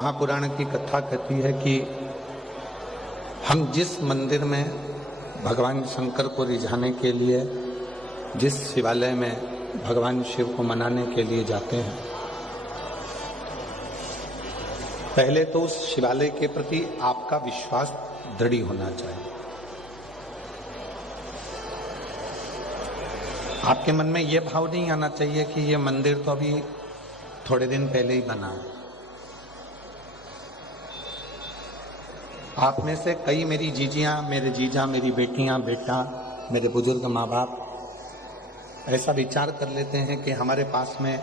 महापुराण की कथा कहती है कि हम जिस मंदिर में भगवान शंकर को रिझाने के लिए, जिस शिवालय में भगवान शिव को मनाने के लिए जाते हैं, पहले तो उस शिवालय के प्रति आपका विश्वास दृढ़ होना चाहिए। आपके मन में यह भाव नहीं आना चाहिए कि यह मंदिर तो अभी थोड़े दिन पहले ही बना है। आप में से कई मेरी जीजियां, मेरे जीजा, मेरी बेटियां, बेटा, मेरे बुजुर्ग माँ बाप ऐसा विचार कर लेते हैं कि हमारे पास में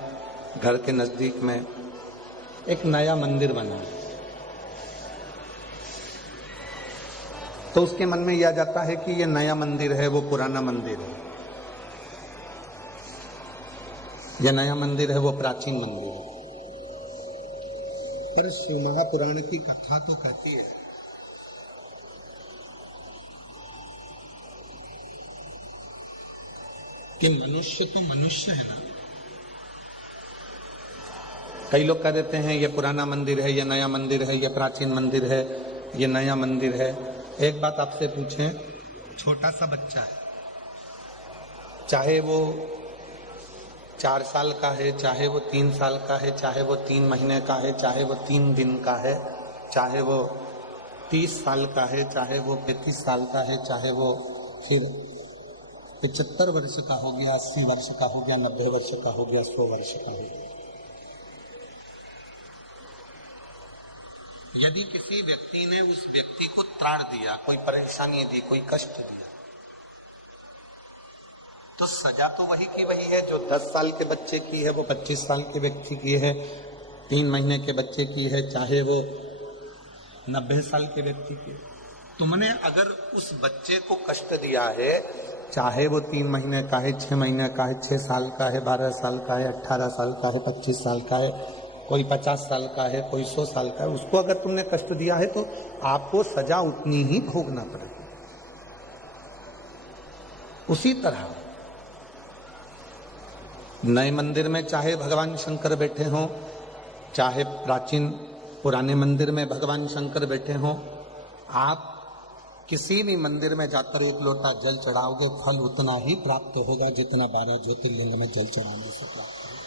घर के नजदीक में एक नया मंदिर बना है, तो उसके मन में यह आ जाता है कि यह नया मंदिर है, वो पुराना मंदिर है। यह नया मंदिर है, वो प्राचीन मंदिर है। पर शिव महापुराण की कथा तो कहती है कि मनुष्य तो मनुष्य है ना। कई लोग कह देते हैं ये पुराना मंदिर है, ये नया मंदिर है, ये प्राचीन मंदिर है, ये नया मंदिर है। एक बात आपसे पूछें, छोटा सा बच्चा है, चाहे वो 4 साल का है, चाहे वो 3 साल का है, चाहे वो 3 महीने का है, चाहे वो 3 दिन का है, चाहे वो 30 साल का है, चाहे वो 35 साल का है, चाहे वो फिर 75 वर्ष का हो गया, 80 वर्ष का हो गया, 90 वर्ष का हो गया, 100 वर्ष का हो गया। यदि किसी व्यक्ति ने उस व्यक्ति को त्राण दिया, कोई परेशानी दी, कोई कष्ट दिया, तो सजा तो वही की वही है जो 10 साल के बच्चे की है, वो 25 साल के व्यक्ति की है, 3 महीने के बच्चे की है, चाहे वो 90 साल के व्यक्ति की। तुमने अगर उस बच्चे को कष्ट दिया है, चाहे वो 3 महीने का है, 6 महीने का है, 6 साल का है, 12 साल का है, 18 साल का है, 25 साल का है, कोई 50 साल का है, कोई 100 साल का है, उसको अगर तुमने कष्ट दिया है तो आपको सजा उतनी ही भोगना पड़ेगी। उसी तरह नए मंदिर में चाहे भगवान शंकर बैठे हों, चाहे प्राचीन पुराने मंदिर में भगवान शंकर बैठे हों, आप किसी भी मंदिर में जाकर एक लोटा जल चढ़ाओगे, फल उतना ही प्राप्त होगा जितना 12 ज्योतिर्लिंग में जल चढ़ाने से प्राप्त होगा।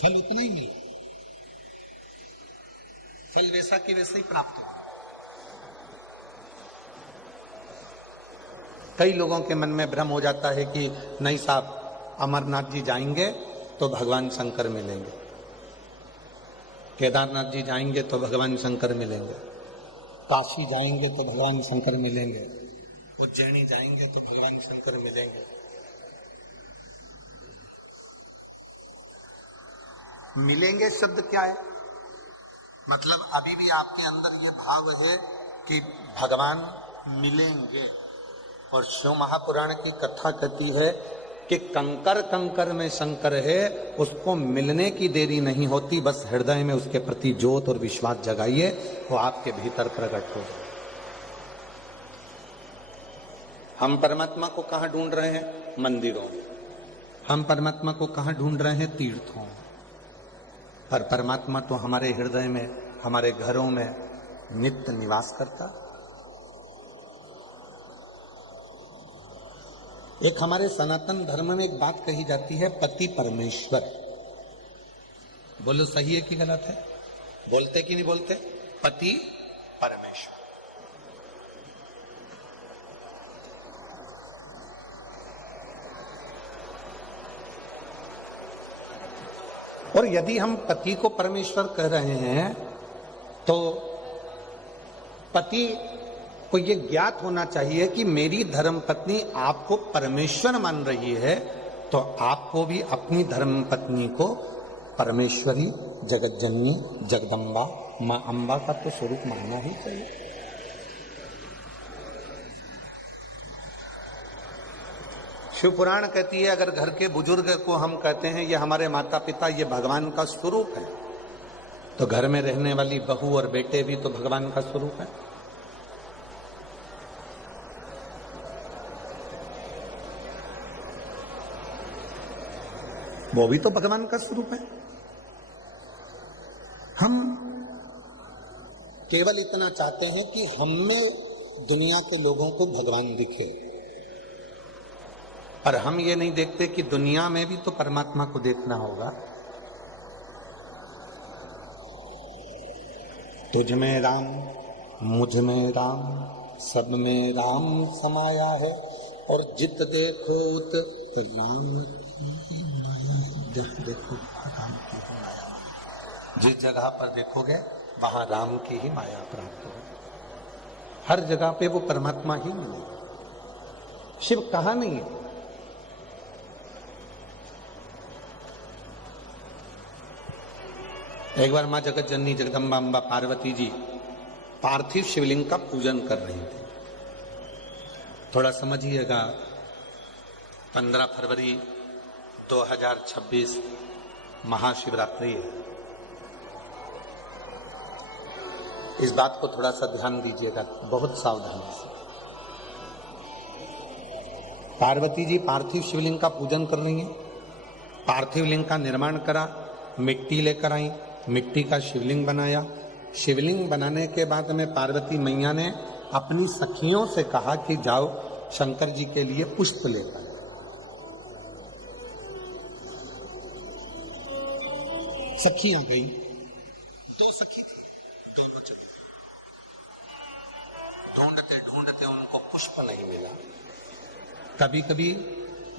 फल उतना ही मिले, फल वैसा कि वैसे ही प्राप्त होगा। कई लोगों के मन में भ्रम हो जाता है कि नहीं साहब, अमरनाथ जी जाएंगे तो भगवान शंकर मिलेंगे, केदारनाथ जी जाएंगे तो भगवान शंकर मिलेंगे, काशी जाएंगे तो भगवान शंकर मिलेंगे, उज्जैनी जाएंगे तो भगवान शंकर मिलेंगे। मिलेंगे शब्द क्या है? मतलब अभी भी आपके अंदर ये भाव है कि भगवान मिलेंगे। और शिव महापुराण की कथा कहती है कि कंकर कंकर में शंकर है, उसको मिलने की देरी नहीं होती, बस हृदय में उसके प्रति ज्योत और विश्वास जगाइए, वो आपके भीतर प्रकट हो। हम परमात्मा को कहां ढूंढ रहे हैं? मंदिरों में। हम परमात्मा को कहां ढूंढ रहे हैं? तीर्थों। पर परमात्मा तो हमारे हृदय में, हमारे घरों में नित्य निवास करता। एक हमारे सनातन धर्म में एक बात कही जाती है, पति परमेश्वर। बोलो सही है कि गलत है? बोलते कि नहीं बोलते? पति परमेश्वर। और यदि हम पति को परमेश्वर कह रहे हैं तो पति को ये ज्ञात होना चाहिए कि मेरी धर्मपत्नी आपको परमेश्वर मान रही है, तो आपको भी अपनी धर्मपत्नी को परमेश्वरी, जगतजननी, जगदम्बा, मां अंबा का तो स्वरूप मानना ही चाहिए। शिव पुराण कहती है अगर घर के बुजुर्ग को हम कहते हैं ये हमारे माता पिता, ये भगवान का स्वरूप है, तो घर में रहने वाली बहू और बेटे भी तो भगवान का स्वरूप है। वो भी तो भगवान का स्वरूप है। हम केवल इतना चाहते हैं कि हम में दुनिया के लोगों को भगवान दिखे, पर हम ये नहीं देखते कि दुनिया में भी तो परमात्मा को देखना होगा। तुझ में राम, मुझ में राम, सब में राम समाया है, और जित देखो तो राम की माया है। जहाँ देखो राम की ही माया, जिस जगह पर देखोगे वहां राम की ही माया प्राप्त होगी। हर जगह पे वो परमात्मा ही मिलेगा, शिव कहाँ नहीं है। एक बार मां जगत जननी जगदम्बा अम्बा पार्वती जी पार्थिव शिवलिंग का पूजन कर रही थी। थोड़ा समझिएगा, 15 फरवरी 2026 महाशिवरात्रि है। इस बात को थोड़ा सा ध्यान दीजिएगा, बहुत सावधानी से। पार्वती जी पार्थिव शिवलिंग का पूजन कर रही हैं। पार्थिव लिंग का निर्माण करा, मिट्टी लेकर आई, मिट्टी का शिवलिंग बनाया। शिवलिंग बनाने के बाद में पार्वती मैया ने अपनी सखियों से कहा कि जाओ शंकर जी के लिए पुष्प लेकर। सखियां गई, 2 सखी थी, दोनों चली। ढूंढते ढूंढते उनको पुष्प नहीं मिला। कभी कभी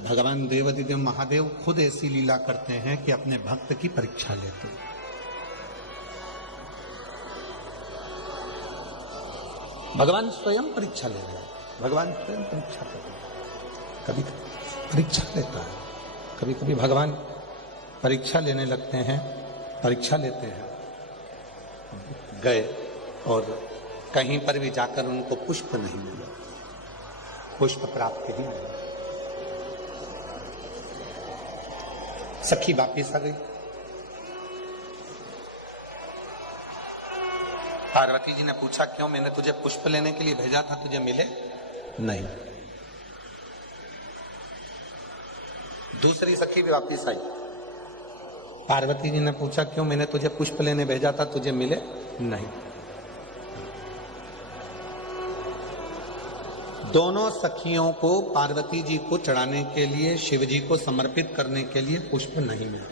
भगवान देवाधिदेव महादेव खुद ऐसी लीला करते हैं कि अपने भक्त की परीक्षा लेते हैं। भगवान स्वयं परीक्षा ले रहे हैं, भगवान स्वयं परीक्षा करते हैं। कभी परीक्षा लेता है, कभी कभी भगवान परीक्षा लेने लगते हैं, परीक्षा लेते हैं। गए और कहीं पर भी जाकर उनको पुष्प नहीं मिला, पुष्प प्राप्त ही नहीं। सखी वापिस आ गई। पार्वती जी ने पूछा, क्यों? मैंने तुझे पुष्प लेने के लिए भेजा था, तुझे मिले नहीं। दूसरी सखी भी वापिस आई। पार्वती जी ने पूछा, क्यों? मैंने तुझे पुष्प लेने भेजा था, तुझे मिले नहीं। दोनों सखियों को पार्वती जी को चढ़ाने के लिए, शिव जी को समर्पित करने के लिए पुष्प नहीं मिला।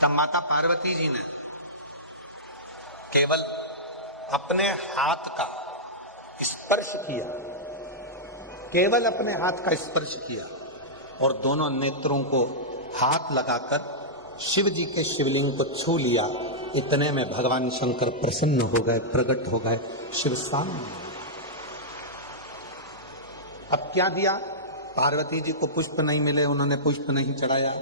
तब माता पार्वती जी ने केवल अपने हाथ का स्पर्श किया, केवल अपने हाथ का स्पर्श किया और दोनों नेत्रों को हाथ लगाकर शिव जी के शिवलिंग को छू लिया। इतने में भगवान शंकर प्रसन्न हो गए, प्रकट हो गए शिव सामने। अब क्या दिया? पार्वती जी को पुष्प नहीं मिले, उन्होंने पुष्प नहीं चढ़ाया,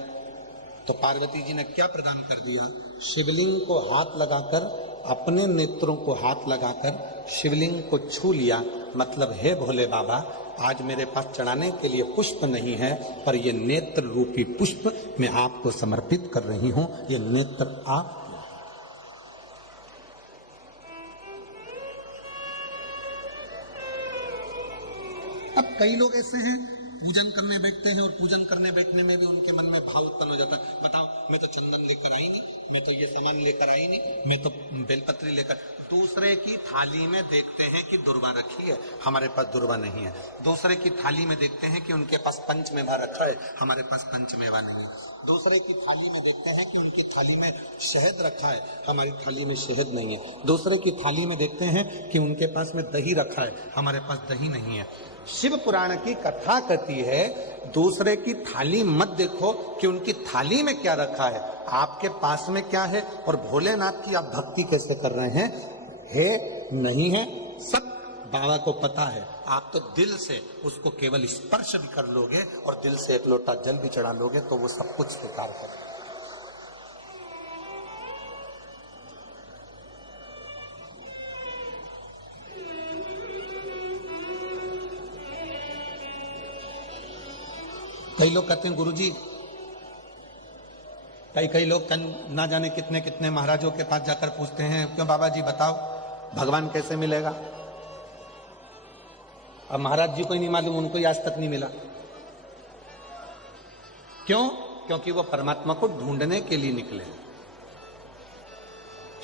तो पार्वती जी ने क्या प्रदान कर दिया? शिवलिंग को हाथ लगाकर, अपने नेत्रों को हाथ लगाकर शिवलिंग को छू लिया। मतलब, हे भोले बाबा, आज मेरे पास चढ़ाने के लिए पुष्प नहीं है, पर ये नेत्र रूपी पुष्प मैं आपको समर्पित कर रही हूं। ये नेत्र आप। अब कई लोग ऐसे हैं, पूजन करने बैठते हैं और पूजन करने बैठने में भी उनके मन में भाव उत्पन्न हो जाता है। बताओ, मैं तो चंदन लेकर आई नहीं, मैं तो ये सामान लेकर आई नहीं, मैं तो बेलपत्री लेकर। दूसरे की थाली में देखते हैं कि दुर्वा रखी है, हमारे पास दुर्वा नहीं है। दूसरे की थाली में देखते हैं कि उनके पास पंचमेवा रखा है, हमारे पास पंचमेवा नहीं है। दूसरे की थाली में देखते हैं कि उनकी थाली में शहद रखा है, हमारी थाली में शहद नहीं है। दूसरे की थाली में देखते हैं कि उनके पास में दही रखा है, हमारे पास दही नहीं है। शिव पुराण की कथा कहती है, दूसरे की थाली मत देखो कि उनकी थाली में क्या रखा है, आपके पास में क्या है। और भोलेनाथ की आप भक्ति कैसे कर रहे हैं? है नहीं है, सब बाबा को पता है। आप तो दिल से उसको केवल स्पर्श भी कर लोगे और दिल से एक लोटा जल भी चढ़ा लोगे तो वो सब कुछ स्वीकार कर। कई लोग कहते हैं, गुरुजी, कई लोग ना जाने कितने कितने महाराजों के पास जाकर पूछते हैं, क्यों बाबा जी बताओ भगवान कैसे मिलेगा? अब महाराज जी को ही नहीं मालूम, उनको ही आज तक नहीं मिला। क्यों? क्योंकि वो परमात्मा को ढूंढने के लिए निकले।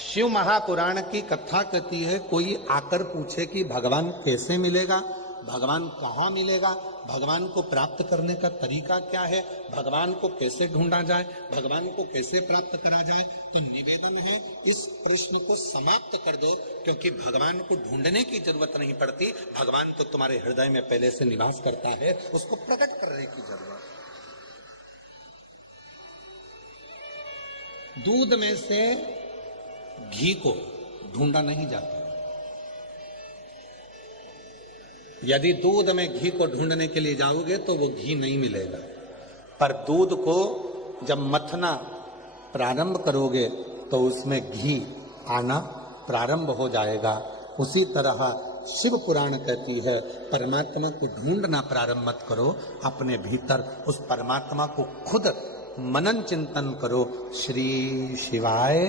शिव महापुराण की कथा कहती है, कोई आकर पूछे कि भगवान कैसे मिलेगा, भगवान कहाँ मिलेगा, भगवान को प्राप्त करने का तरीका क्या है, भगवान को कैसे ढूंढा जाए, भगवान को कैसे प्राप्त करा जाए, तो निवेदन है इस प्रश्न को समाप्त कर दो, क्योंकि भगवान को ढूंढने की जरूरत नहीं पड़ती। भगवान तो तुम्हारे हृदय में पहले से निवास करता है, उसको प्रकट करने की जरूरत। दूध में से घी को ढूंढा नहीं जाता। यदि दूध में घी को ढूंढने के लिए जाओगे तो वो घी नहीं मिलेगा, पर दूध को जब मथना प्रारंभ करोगे तो उसमें घी आना प्रारंभ हो जाएगा। उसी तरह शिव पुराण कहती है, परमात्मा को ढूंढना प्रारंभ मत करो, अपने भीतर उस परमात्मा को खुद मनन चिंतन करो। श्री शिवाय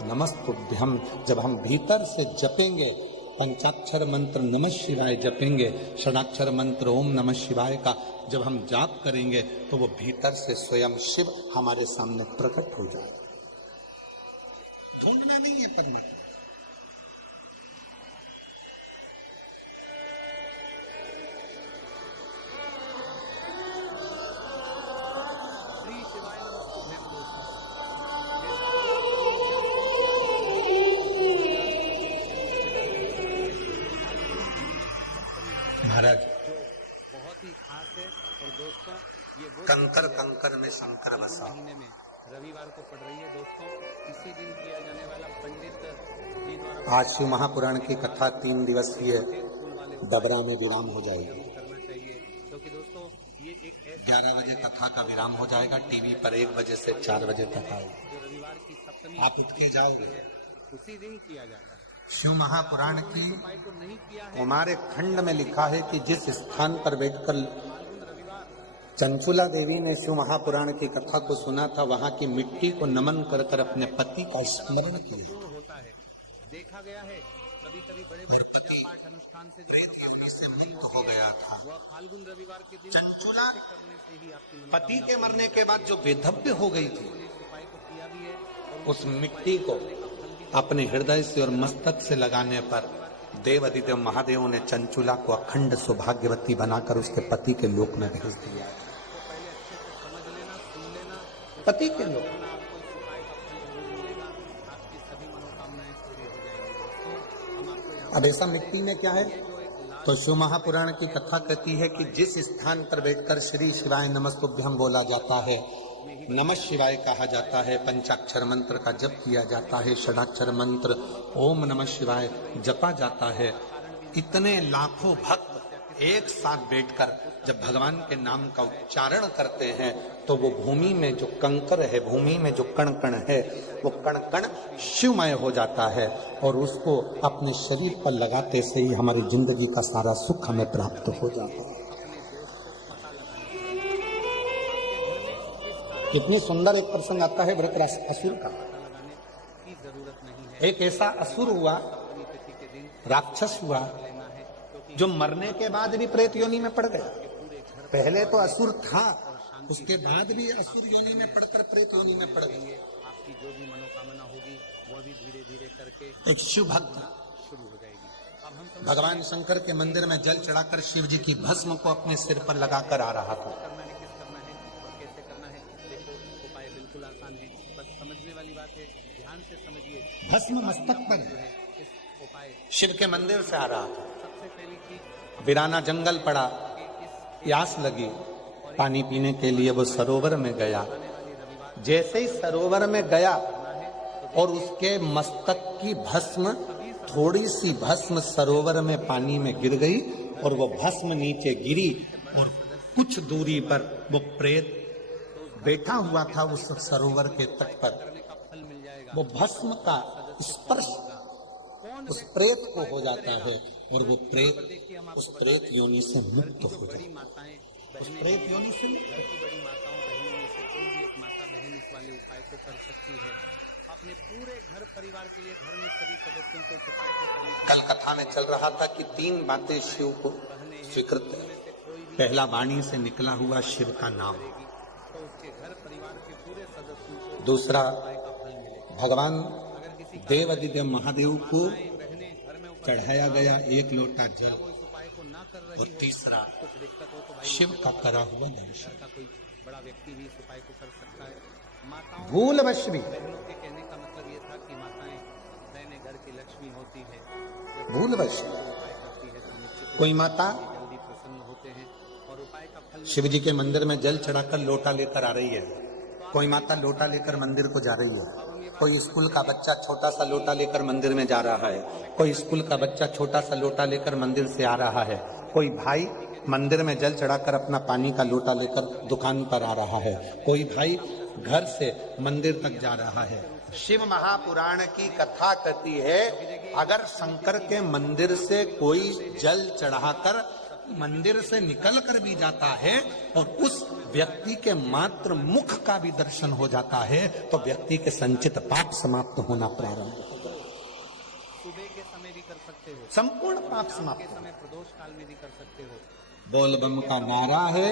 नमस्तुभ्यम जब हम भीतर से जपेंगे, पंचाक्षर मंत्र नमः शिवाय जपेंगे, षडाक्षर मंत्र ओम नमः शिवाय का जब हम जाप करेंगे, तो वो भीतर से स्वयं शिव हमारे सामने प्रकट हो जाएगा। ढूंढना नहीं है परमात्मा। महाराज जो बहुत ही खास है। और दोस्तों ये वो कंकर कंकर में शंकर बसा महीने में रविवार को पड़ रही है। दोस्तों इसी दिन किया जाने वाला पंडित जी द्वारा आज शिव महापुराण की कथा 3 दिवसीय डबरा में विराम हो जाएगी। करना चाहिए, क्योंकि दोस्तों ये एक 11 बजे कथा का विराम हो जाएगा, टीवी पर 1 बजे से 4 बजे तक आएगी। जो रविवार की सप्तमी आप उठ के जाओगे। उसी दिन किया जाता है। शिव महापुराण की उपाय को नहीं किया है। हमारे खंड में लिखा है कि जिस स्थान पर बैठकर चंचुला देवी ने शिव महापुराण की कथा को सुना था, वहां की मिट्टी को नमन कर कर अपने पति का स्मरण किया। होता है, देखा गया है कभी कभी बड़े बड़े पूजा पाठ अनुष्ठान से जो मनोकामना पूर्ण नहीं मुक्त होती हो है, गया था। वह फाल्गुन रविवार के दिन चंचुला से करने से ही आपकी पति के मरने के बाद जो बेधव्य हो गई थी, उपाय को किया भी है। उस मिट्टी को अपने हृदय से और मस्तक से लगाने पर देव अधिदेव महादेव ने चंचुला को अखंड सौभाग्यवती बनाकर उसके पति के लोक में भेज दिया। पति के लोक अब ऐसा मिट्टी में क्या है, तो शिव महापुराण की कथा कहती है कि जिस स्थान पर बैठकर श्री शिवाय नमस्तुभ्यम बोला जाता है, नमः शिवाय कहा जाता है, पंचाक्षर मंत्र का जप किया जाता है, षडाक्षर मंत्र ओम नमः शिवाय जपा जाता है, इतने लाखों भक्त एक साथ बैठकर जब भगवान के नाम का उच्चारण करते हैं, तो वो भूमि में जो कंकर है, भूमि में जो कण कण है, वो कण कण शिवमय हो जाता है और उसको अपने शरीर पर लगाते से ही हमारी जिंदगी का सारा सुख हमें प्राप्त हो जाता है। कितनी सुंदर एक प्रसंग आता है वृत्रास असुर का। एक ऐसा असुर हुआ, राक्षस हुआ, जो मरने के बाद भी प्रेत योनि में पड़ गया। पहले तो असुर था, उसके बाद भी असुर योनि में पड़कर प्रेत योनि में पड़ गया। आपकी जो भी मनोकामना होगी वह भी धीरे धीरे करके एक शिव भक्त शुरू हो जाएगी। अब हम भगवान शंकर के मंदिर में जल चढ़ाकर शिव जी की भस्म को अपने सिर पर लगाकर आ रहा था। करना है, किस करना है और कैसे करना है, देखो उपाय बिल्कुल आसान है, बस समझने वाली बात है, ध्यान से समझिए। भस्म मस्तक पर जो है इस उपाय शिव के मंदिर से आ रहा था। सबसे पहली चीज वीराना जंगल पड़ा, प्यास लगी, पानी पीने के लिए वो सरोवर में गया। जैसे ही सरोवर में गया और उसके मस्तक की भस्म, थोड़ी सी भस्म सरोवर में पानी में गिर गई और वो भस्म नीचे गिरी और कुछ दूरी पर वो प्रेत बैठा हुआ था उस सरोवर के तट पर। वो भस्म का स्पर्श उस प्रेत को हो जाता है और वो प्रेत उस प्रेत योनि से मुक्त हो जाता है। उस प्रेत योनि से घर की बड़ी माताओं बहनों में से कोई भी एक माता बहन इस वाले उपाय को कर सकती है। अपने पूरे घर परिवार के लिए घर में सभी सदस्यों को इस उपाय को करने की कल कथा में चल रहा था कि 3 बातें शिव को स्वीकृत है। पहला वाणी से निकला हुआ शिव का नाम, आपके घर परिवार के पूरे सदस्यों को दूसरा, उपाय का फल मिलेगा। भगवान अगर किसी देवादिदेव महादेव को बहनें घर में चढ़ाया गया 1 लोटा जल, वो इस उपाय को ना कर रही और हो, तीसरा कुछ दिक्कत हो तो भाई शिव का करा हुआ दर्शन। घर का कोई बड़ा व्यक्ति भी इस उपाय को कर सकता है। माताओं भूलवश भी, बहनों के कहने का मतलब ये था कि माताएं बहनें घर की लक्ष्मी होती है, जब भूलवश उपाय करती है तो निश्चित कोई माता ही जल्दी प्रसन्न होते हैं और उपाय का फल शिव जी के मंदिर में जल चढ़ाकर लोटा लेकर आ रही है, कोई माता लोटा लेकर मंदिर को जा रही है, कोई स्कूल का बच्चा छोटा सा लोटा लेकर मंदिर में जा रहा है, कोई स्कूल का बच्चा छोटा सा लोटा लेकर मंदिर से आ रहा है, कोई भाई मंदिर में जल चढ़ाकर अपना पानी का लोटा लेकर दुकान पर आ रहा है, कोई भाई घर से मंदिर तक जा रहा है। शिव महापुराण की कथा कहती है, अगर शंकर के मंदिर से कोई जल चढ़ाकर मंदिर से निकल कर भी जाता है और उस व्यक्ति के मात्र मुख का भी दर्शन हो जाता है तो व्यक्ति के संचित पाप समाप्त होना प्रारंभ होता है। सुबह के समय भी कर सकते हो, संपूर्ण पाप के समाप्त। समय प्रदोष काल में भी कर सकते हो। बोल बम का नारा है,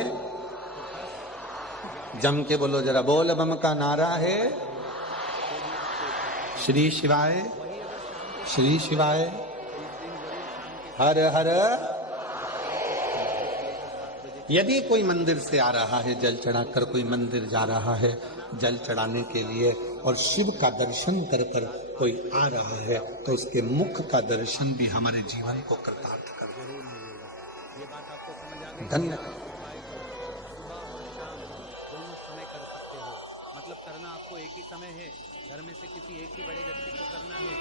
जम के बोलो जरा, बोल बम का नारा है, श्री शिवाय, श्री शिवाय, हर हर। यदि कोई मंदिर से आ रहा है जल चढ़ाकर, कोई मंदिर जा रहा है जल चढ़ाने के लिए और शिव का दर्शन कर कर कोई आ रहा है तो उसके मुख का दर्शन भी हमारे जीवन को कृतार्थ कर जरूर मिलेगा। ये बात आपको समझ आ गई? धन्य। उपाय को सुबह और शाम दोनों समय कर सकते हो। मतलब करना आपको एक ही समय है, घर में से किसी एक ही बड़े व्यक्ति को करना है,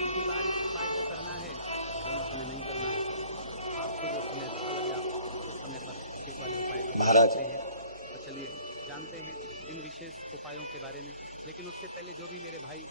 एक ही बार इस उपाय को करना है, दोनों समय नहीं करना है। आपको जो समय अच्छा लगे आप उस समय पर इस वाले उपाय को महाराज। करते हैं। तो चलिए जानते हैं इन विशेष उपायों के बारे में, लेकिन उससे पहले जो भी मेरे भाई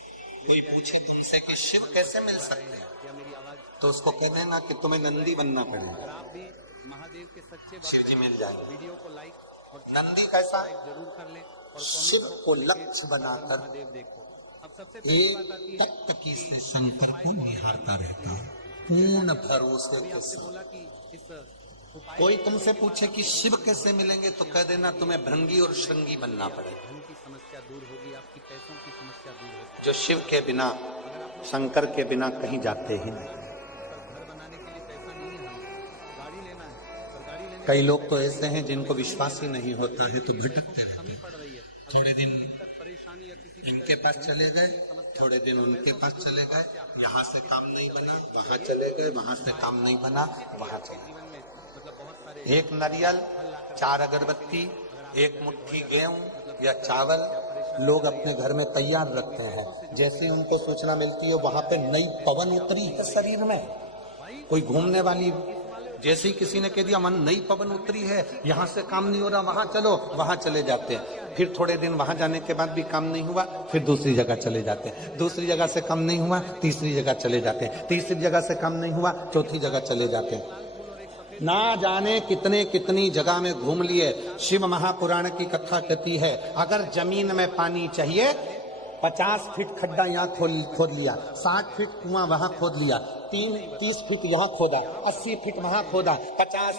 कोई पूछे तुमसे कि शिव कैसे मिल सकते हैं या मेरी आवाज तो उसको कह देना कि तुम्हें नंदी बनना पड़ेगा, अगर आप भी महादेव के सच्चे शिव भक्त जी हैं, मिल जाएंगे। तो वीडियो को लाइक और नंदी कैसा? सब्सक्राइब जरूर कर लें और शिव कमेंट को बॉक्स में लक्ष्य लिखें, बनाकर महादेव देखो। अब सबसे पहली एक बात आती है टकटकी से शंकर को निहारता रहता है, पूर्ण भरोसे अभी के आपसे साथ। बोला कि इस उपाय कोई तुमसे पूछे कि शिव कैसे मिलेंगे तो कह देना तुम्हें भृंगी और श्रृंगी बनना पड़ेगा। धन की समस्या दूर होगी, आपकी पैसों की समस्या दूर होगी। जो शिव के बिना, शंकर के बिना कहीं जाते ही नहीं। घर बनाने के लिए पैसा नहीं है, हमें गाड़ी लेना है, पर गाड़ी लेने कई लोग तो ऐसे हैं जिनको विश्वास ही नहीं होता है तो भटकते हैं। कमी पड़ रही है। थोड़े दिन दिक्कत परेशानी या किसी भी इनके पास चले गए, थोड़े दिन उनके पास चले गए, यहाँ से काम नहीं बना वहाँ चले गए, वहाँ से काम नहीं बना वहाँ चले जीवन में मतलब बहुत सारे गए। एक नारियल, 4 अगरबत्ती, एक मुट्ठी गेहूं या चावल लोग अपने घर में तैयार रखते हैं। जैसे ही उनको सूचना मिलती है वहां पे नई पवन उतरी है शरीर में, कोई घूमने वाली, जैसे ही किसी ने कह दिया मन नई पवन उतरी है, यहाँ से काम नहीं हो रहा वहां चलो, वहां चले जाते हैं। फिर थोड़े दिन वहां जाने के बाद भी काम नहीं हुआ, फिर दूसरी जगह चले जाते हैं, दूसरी जगह से काम नहीं हुआ, तीसरी जगह चले जाते हैं, तीसरी जगह से काम नहीं हुआ, चौथी जगह चले जाते हैं। ना जाने कितने कितनी जगह में घूम लिए। शिव महापुराण की कथा कहती है, अगर जमीन में पानी चाहिए 50 फीट खड्डा यहाँ खोद लिया, 60 फीट कुआं वहां खोद लिया, 30 फीट यहाँ खोदा, 80 फीट वहां खोदा, 50,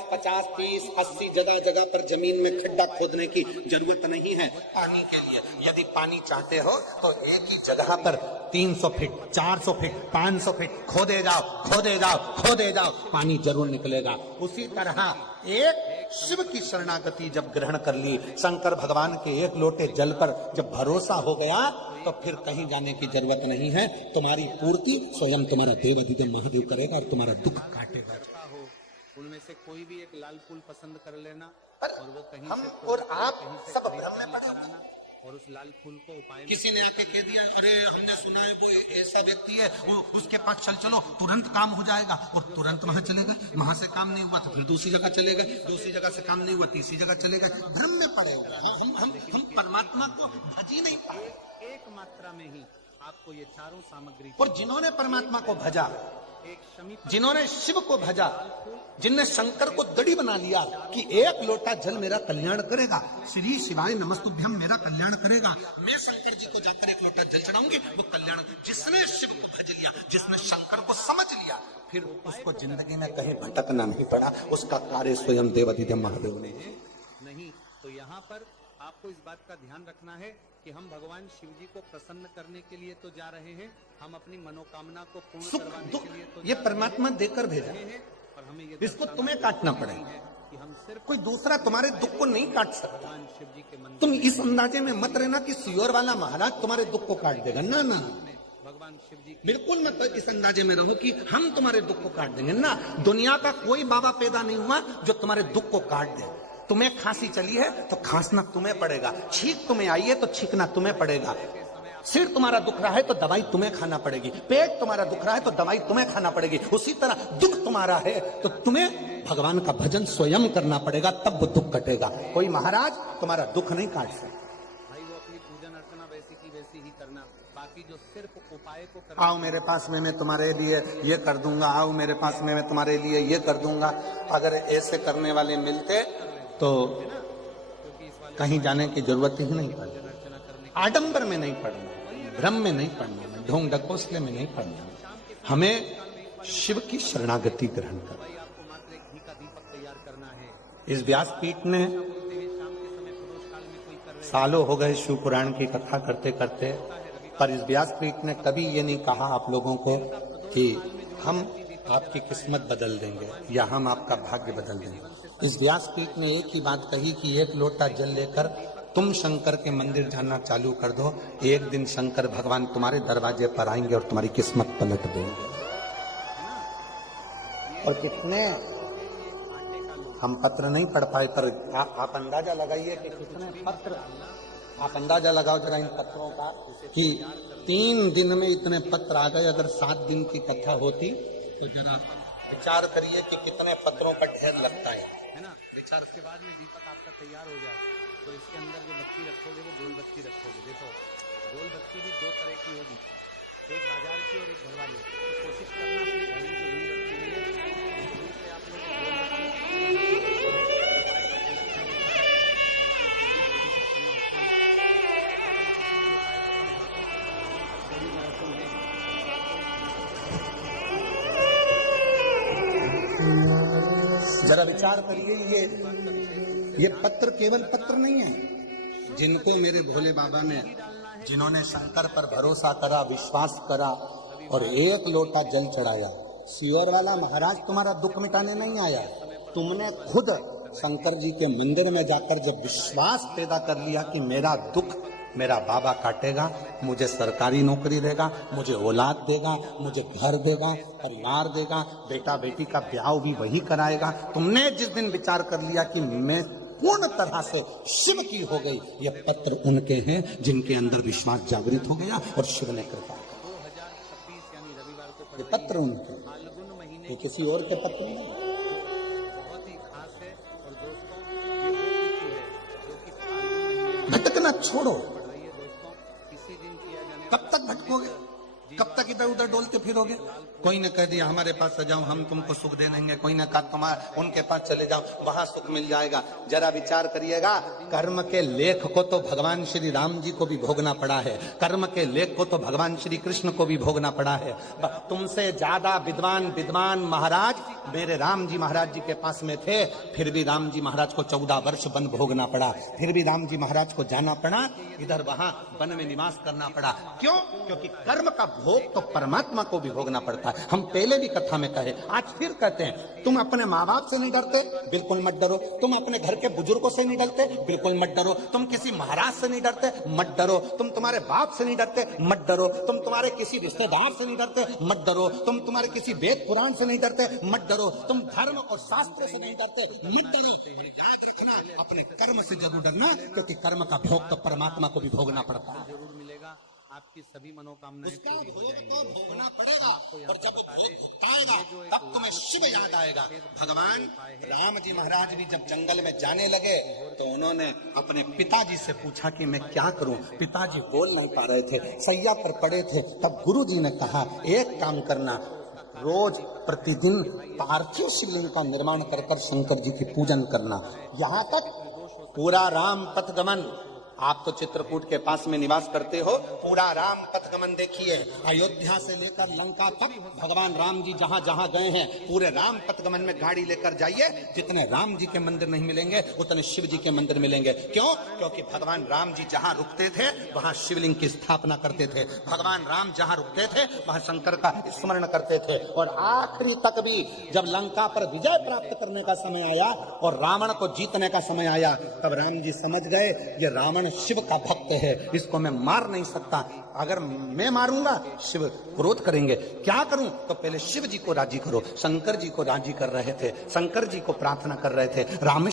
30, 80 जगह जगह पर जमीन में खड्डा खोदने की जरूरत नहीं है पानी के लिए। यदि पानी चाहते हो तो एक ही जगह पर 300 फीट, 400 फीट, 500 फीट खोदे जाओ, खोदे जाओ, खोदे जाओ, पानी जरूर निकलेगा। उसी तरह एक शिव की शरणागति जब ग्रहण कर ली, शंकर भगवान के एक लोटे जल पर जब भरोसा हो गया तो फिर कहीं जाने की जरूरत नहीं है। तुम्हारी पूर्ति स्वयं तुम्हारा देवाधिदेव महादेव करेगा और तुम्हारा दुख काटेगा। करता हो उनमें से कोई भी एक लाल फूल पसंद कर लेना पर और वो कहीं हम से और आप कहीं से सब खरीद भ्रम कर में लेकर पड़े। आना और उस लाल फूल को उपाय में किसी ने आके प्रयोग कह कर दिया, लेना। अरे हमने सुना है वो ऐसा व्यक्ति है, वो उसके पास चल चलो तुरंत काम हो जाएगा, और तुरंत वहां चले गए, वहां से काम नहीं हुआ तो फिर दूसरी जगह चले गए, दूसरी जगह से काम नहीं हुआ तीसरी जगह चले गए। भ्रम में पड़े हुए हम परमात्मा को भज ही नहीं पाए। एक मात्रा में ही आपको ये चारों सामग्री और जिन्होंने परमात्मा को भजा, एक शमी जिन्होंने शिव को भजा, जिनने शंकर को दड़ी बना लिया कि एक लोटा जल मेरा कल्याण करेगा, श्री शिवाय नमस्तुभ्यम मेरा कल्याण करेगा, मैं शंकर जी को जाकर एक लोटा जल चढ़ाऊंगी, वो कल्याण। जिसने शिव को भज लिया, जिसने शंकर को समझ लिया, फिर उसको जिंदगी में कहीं भटकना नहीं पड़ा। उसका कार्य स्वयं देवाधिदेव महादेव ने। नहीं तो यहाँ पर आपको इस बात का ध्यान रखना है कि हम भगवान शिव जी को प्रसन्न करने के लिए तो जा रहे हैं, हम अपनी मनोकामना को पूर्ण सुख करवाने दुख के लिए तो ये जा परमात्मा रहे देकर भेजा है, हैं, और हमें ये इसको दर्शाना तुम्हें काटना पड़ेगा। है कि हम सिर्फ कोई दूसरा तुम्हारे दुख को नहीं काट सकता। भगवान शिव जी के मंदिर तुम इस अंदाजे में मत रहना कि सियोर वाला महाराज तुम्हारे दुख को काट देगा, ना ना, में भगवान शिव जी बिल्कुल मत इस अंदाजे में रहो कि हम तुम्हारे दुख को काट देंगे ना। दुनिया का कोई बाबा पैदा नहीं हुआ जो तुम्हारे दुख को काट दे। तुम्हें खांसी चली है तो खांसना तुम्हें पड़ेगा, छींक तुम्हें आई है तो छींकना तुम्हें पड़ेगा, सिर तुम्हारा दुख रहा है तो दवाई तुम्हें खाना पड़ेगी, पेट तुम्हारा दुख रहा है तो दवाई तुम्हें खाना पड़ेगी। उसी तरह दुख तुम्हारा है तो तुम्हें भगवान का भजन स्वयं करना पड़ेगा, तब वो दुख कटेगा। कोई महाराज तुम्हारा दुख नहीं काट सकता। भाई वो अपनी पूजन अर्चना वैसी की वैसी ही करना, बाकी जो सिर्फ उपाय को करना। आओ मेरे पास में, मैं तुम्हारे लिए ये कर दूंगा, आओ मेरे पास में, मैं तुम्हारे लिए ये कर दूंगा। अगर ऐसे करने वाले मिलते तो कहीं जाने की जरूरत ही नहीं पड़ती। आडंबर में नहीं पड़ना, भ्रम में नहीं पड़ना, ढोंग ढकोसले में नहीं पड़ना। हमें शिव की शरणागति ग्रहण कर। भाई आपको मात्र एक घी का दीपक तैयार करना है। इस व्यासपीठ ने बोलते हैं शाम के समय प्रदोष काल में कोई कर रहे सालों हो गए शिव पुराण की कथा करते करते, पर इस व्यासपीठ ने कभी ये नहीं कहा आप लोगों को कि हम आपकी किस्मत बदल देंगे या हम आपका भाग्य बदल देंगे। इस व्यासपीठ ने एक ही बात कही कि एक लोटा जल लेकर तुम शंकर के मंदिर जाना चालू कर दो, एक दिन शंकर भगवान तुम्हारे दरवाजे पर आएंगे और तुम्हारी किस्मत पलट देंगे। और कितने हम पत्र नहीं पढ़ पाए, पर आप अंदाजा लगाइए कि कितने पत्र, आप अंदाजा लगाओ जरा इन पत्रों का कि 3 दिन में इतने पत्र आ गए। अगर 7 दिन की कथा होती तो जरा विचार करिए कि कितने पत्रों का ढेर लगता है ना। विचार उसके बाद में दीपक आपका तैयार हो जाए तो इसके अंदर जो बत्ती रखोगे वो गोल बत्ती रखोगे। देखो गोल बत्ती भी 2 तरह की होगी, एक बाजार की और एक घर वाली। तो कोशिश करना अपने घर में जो रुई रखी हुई है उस रुई से आप लोग गोल बत्ती भगवान शिव जी जल्दी प्रसन्न होते हैं। जब हम किसी भी उपाय को अपने हाथों से शरीर में रखेंगे जरा विचार करिए। ये पत्र केवल पत्र नहीं है। जिनको मेरे भोले बाबा ने, जिन्होंने शंकर पर भरोसा करा, विश्वास करा और एक लोटा जल चढ़ाया, सियोर वाला महाराज तुम्हारा दुख मिटाने नहीं आया। तुमने खुद शंकर जी के मंदिर में जाकर जब विश्वास पैदा कर लिया कि मेरा दुख मेरा बाबा काटेगा, मुझे सरकारी नौकरी देगा, मुझे औलाद देगा, मुझे घर देगा, परिवार देगा, बेटा बेटी का ब्याह भी वही कराएगा। तुमने जिस दिन विचार कर लिया कि मैं पूर्ण तरह से शिव की हो गई, ये पत्र उनके हैं जिनके अंदर विश्वास जागृत हो गया और शिव ने कृपा की। 2026 यानी रविवार को ये पत्र उनके, फाल्गुन महीने ये किसी और के पत्र नहीं। बहुत ही खास है। और दोस्तों ये वो तिथि है जो कि फाल्गुन महीने भटकना छोड़ो। पड़ रही है। दोस्तों किसी दिन किया जाने कब तक भटकोगे? कब तक इधर उधर डोलते फिरोगे? कोई ने कह दिया हमारे पास आ जाओ, हम तुमको सुख दे देंगे। कोई ने कहा तुम्हारा उनके पास चले जाओ, वहां सुख मिल जाएगा। जरा विचार करिएगा, कर्म के लेख को तो भगवान श्री राम जी को भी भोगना पड़ा है, कर्म के लेख को तो भगवान श्री कृष्ण को भी भोगना पड़ा है। तुमसे ज्यादा विद्वान महाराज मेरे राम जी महाराज जी के पास में थे, फिर भी राम जी महाराज को 14 वर्ष वन भोगना पड़ा, फिर भी राम जी महाराज को जाना पड़ा, इधर वहां वन में निवास करना पड़ा। क्यों? क्योंकि कर्म का भोग तो परमात्मा को भी भोगना पड़ता है। हम पहले भी कथा में कहे, आज फिर कहते हैं, तुम अपने माँ बाप से नहीं डरते, बिल्कुल मत डरो। तुम अपने घर के बुजुर्गों से नहीं डरते, बिल्कुल मत डरो। तुम किसी महाराज से नहीं डरते, मत डरो। तुम तुम्हारे बाप से नहीं डरते, मत डरो। तुम तुम्हारे किसी रिश्तेदार से नहीं डरते, मत डरो। तुम तुम्हारे किसी वेद पुराण से नहीं डरते, मत डरो। तुम धर्म और शास्त्र से नहीं डरते, मत डरो। याद रखना, अपने कर्म से जरूर डरना, क्योंकि कर्म का भोग तो परमात्मा को भी भोगना पड़ता है। जरूर मिलेगा, आपकी सभी मनोकामनाएं उसका पूरी हो भोग जाएंगी। तो दोस्तों भोगना पड़ेगा। हम आपको यहाँ और पर जब बता भोग दें, भुगताएगा, ये जो एक तब तुम्हें शिव याद आएगा। भगवान राम जी महाराज भी जब जंगल में जाने लगे तो उन्होंने अपने पिताजी से पूछा कि मैं क्या करूं। पिताजी बोल नहीं पा रहे थे, सैया पर पड़े थे। तब गुरु जी ने कहा, एक काम करना, रोज प्रतिदिन पार्थिव शिवलिंग का निर्माण कर शंकर जी की पूजन करना। यहाँ तक पूरा राम पथगमन आप तो चित्रकूट के पास में निवास करते हो, पूरा राम पथगमन देखिए, अयोध्या से लेकर लंका तक भगवान राम जी जहां जहां गए हैं पूरे राम पथगमन में गाड़ी लेकर जाइए, जितने राम जी के मंदिर नहीं मिलेंगे उतने शिव जी के मंदिर मिलेंगे। क्यों? क्योंकि भगवान राम जी जहां रुकते थे वहां शिवलिंग की स्थापना करते थे, भगवान राम जहां रुकते थे वहां शंकर का स्मरण करते थे। और आखिरी तक भी जब लंका पर विजय प्राप्त करने का समय आया और रावण को जीतने का समय आया, तब राम जी समझ गए ये रावण शिव का भक्त है, इसको मैं मार नहीं सकता, अगर मैं मारूंगा शिव क्रोध करेंगे, क्या करूं? तो पहले शिव जी को राजी करो। शंकर जी को राजी कर रहे थे, शंकर जी को प्रार्थना कर रहे थे, राम